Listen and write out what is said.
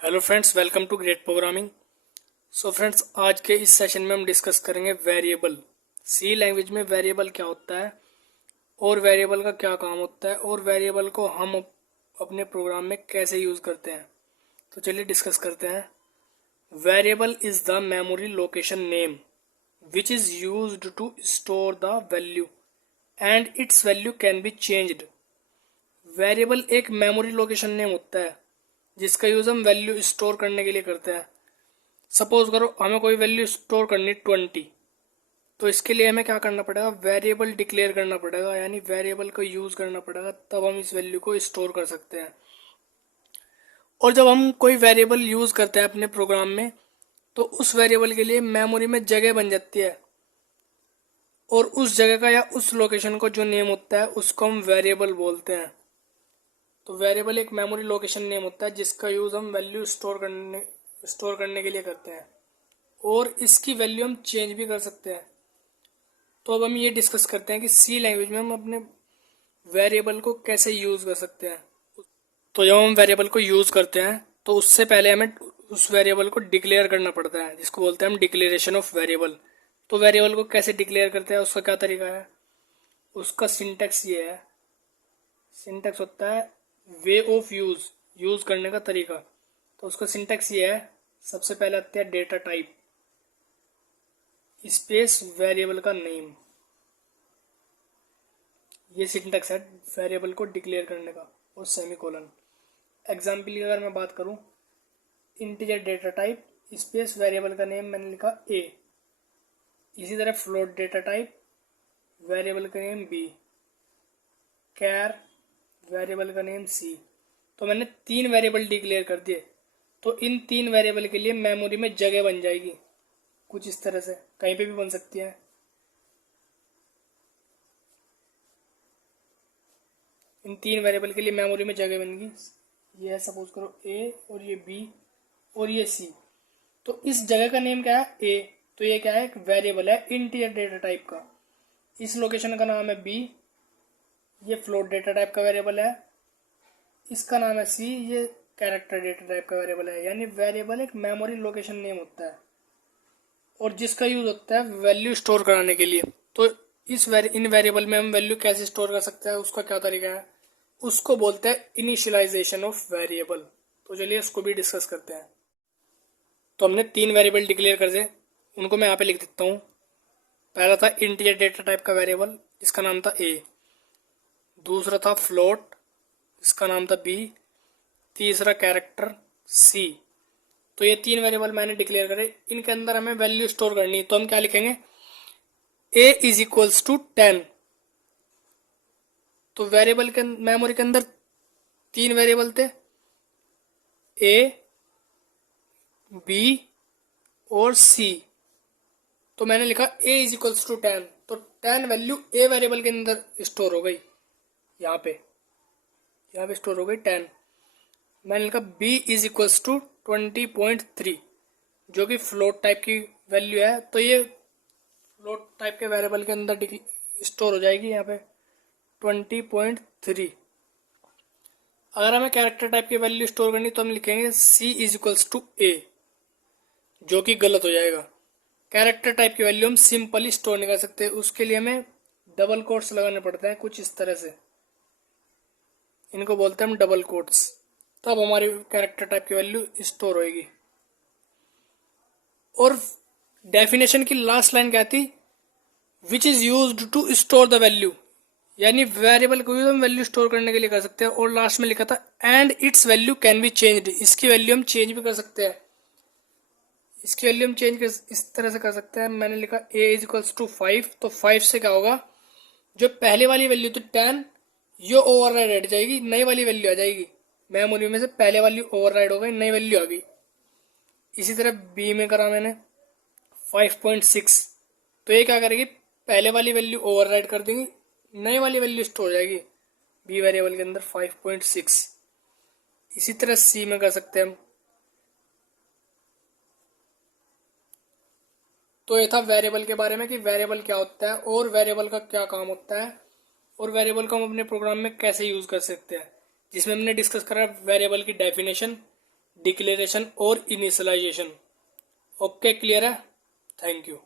Hello friends, welcome to great programming. So friends, आज के इस सेशन में हम डिस्कस करेंगे वेरिएबल। सी लैंग्वेज में वेरिएबल क्या होता है और वेरिएबल का क्या काम होता है और वेरिएबल को हम अपने प्रोग्राम में कैसे यूज़ करते हैं। तो चलिए डिस्कस करते हैं। Variable is the memory location name which is used to store the value and its value can be changed. Variable एक मेमोरी लोकेशन नेम होता है जिसका यूज़ हम वैल्यू स्टोर करने के लिए करते हैं। सपोज करो हमें कोई वैल्यू स्टोर करनी 20, तो इसके लिए हमें क्या करना पड़ेगा, वेरिएबल डिक्लेयर करना पड़ेगा, यानी वेरिएबल को यूज़ करना पड़ेगा, तब हम इस वैल्यू को स्टोर कर सकते हैं। और जब हम कोई वेरिएबल यूज़ करते हैं अपने प्रोग्राम में, तो उस वेरिएबल के लिए मेमोरी में जगह बन जाती है और उस जगह का या उस लोकेशन को जो नेम होता है उसको हम वेरिएबल बोलते हैं। तो वेरिएबल एक मेमोरी लोकेशन नेम होता है जिसका यूज़ हम वैल्यू स्टोर करने के लिए करते हैं और इसकी वैल्यू हम चेंज भी कर सकते हैं। तो अब हम ये डिस्कस करते हैं कि सी लैंग्वेज में हम अपने वेरिएबल को कैसे यूज़ कर सकते हैं। तो जब हम वेरिएबल को यूज़ करते हैं तो उससे पहले हमें उस वेरिएबल को डिक्लेयर करना पड़ता है, जिसको बोलते हैं हम डिक्लेरेशन ऑफ वेरिएबल। तो वेरिएबल को कैसे डिक्लेयर करते हैं, उसका क्या तरीका है, उसका सिंटैक्स ये है। सिंटैक्स होता है वे ऑफ यूज़ करने का तरीका। तो उसका सिंटैक्स ये है, सबसे पहले आते हैं डेटा टाइप स्पेस वेरिएबल का नेम। ये सिंटैक्स है वेरिएबल को डिक्लेयर करने का, और सेमीकोलन। एग्जाम्पल की अगर मैं बात करूं, integer data type space variable का नेम मैंने लिखा ए। इसी तरह फ्लोट डेटा टाइप वेरिएबल का नेम बी, कैर वेरिएबल का नेम सी। तो मैंने 3 वेरिएबल डिक्लेयर कर दिए। तो इन 3 वेरिएबल के लिए मेमोरी में जगह बन जाएगी कुछ इस तरह से, कहीं पे भी बन सकती है। इन 3 वेरिएबल के लिए मेमोरी में जगह बनेगी। ये है सपोज करो ए, और ये बी, और ये सी। तो इस जगह का नेम क्या है, ए। तो ये क्या है, एक वेरिएबल है इंटीजर डेटा टाइप का। इस लोकेशन का नाम है बी, ये फ्लोट डेटा टाइप का वेरिएबल है। इसका नाम है सी, ये कैरेक्टर डेटा टाइप का वेरिएबल है। यानी वेरिएबल एक मेमोरी लोकेशन नेम होता है और जिसका यूज होता है वैल्यू स्टोर कराने के लिए। तो इन वेरिएबल में हम वैल्यू कैसे स्टोर कर सकते हैं, उसका क्या तरीका है, उसको बोलते हैं इनिशियलाइजेशन ऑफ वेरिएबल। तो चलिए उसको भी डिस्कस करते हैं। तो हमने 3 वेरिएबल डिक्लेयर कर दिए, उनको मैं यहाँ पे लिख देता हूँ। पहला था इंटीजर डेटा टाइप का वेरिएबल जिसका नाम था ए, दूसरा था फ्लोट जिसका नाम था बी, तीसरा कैरेक्टर सी। तो ये 3 वेरिएबल मैंने डिक्लेयर करे, इनके अंदर हमें वैल्यू स्टोर करनी है। तो हम क्या लिखेंगे, ए इज इक्वल्स टू 10। तो वेरिएबल के मेमोरी के अंदर 3 वेरिएबल थे, ए, बी और सी। तो मैंने लिखा ए इज इक्वल्स टू 10। तो 10 वैल्यू ए वेरिएबल के अंदर स्टोर हो गई, यहाँ पे स्टोर हो गई 10। मैंने लिखा बी इज इक्वल्स टू 20.3, जो कि फ्लोट टाइप की वैल्यू है। तो ये फ्लोट टाइप के वेरिएबल के अंदर स्टोर हो जाएगी यहाँ पे 20.3। अगर हमें कैरेक्टर टाइप की वैल्यू स्टोर करनी तो हम लिखेंगे सी इज इक्वल्स टू ए, जो कि गलत हो जाएगा। कैरेक्टर टाइप की वैल्यू हम सिंपली स्टोर नहीं कर सकते, उसके लिए हमें डबल कोट्स लगाने पड़ते हैं कुछ इस तरह से। इनको बोलते हैं हम डबल कोट्स, तब हमारी कैरेक्टर टाइप की वैल्यू स्टोर होएगी। और डेफिनेशन की लास्ट लाइन क्या थी, which is used to store the value, यानी वेरिएबल को हम वैल्यू स्टोर करने के लिए कर सकते हैं। और लास्ट में लिखा था and its value can be changed, इसकी वैल्यू हम चेंज भी कर सकते हैं। इसकी वैल्यू हम चेंज इस तरह से कर सकते हैं। मैंने लिखा ए इज इक्वल्स टू 5। तो 5 से क्या होगा, जो पहले वाली वैल्यू थी 10, ये ओवरराइड हट जाएगी, नई वाली वैल्यू आ जाएगी। मेमोरी में से पहले वाली ओवरराइड हो गई, नई वैल्यू आ गई। इसी तरह बी में करा मैंने 5.6। तो ये क्या करेगी, पहले वाली वैल्यू ओवरराइड कर देंगी, नई वाली वैल्यू स्टोर हो जाएगी बी वेरिएबल के अंदर 5.6। इसी तरह सी में कर सकते हैं हम। तो ये था वेरिएबल के बारे में कि वेरिएबल क्या होता है और वेरिएबल का क्या काम होता है और वेरिएबल को हम अपने प्रोग्राम में कैसे यूज़ कर सकते हैं, जिसमें हमने डिस्कस करा वेरिएबल की डेफिनेशन, डिक्लेरेशन और इनिशियलाइजेशन। ओके, क्लियर है? Thank you.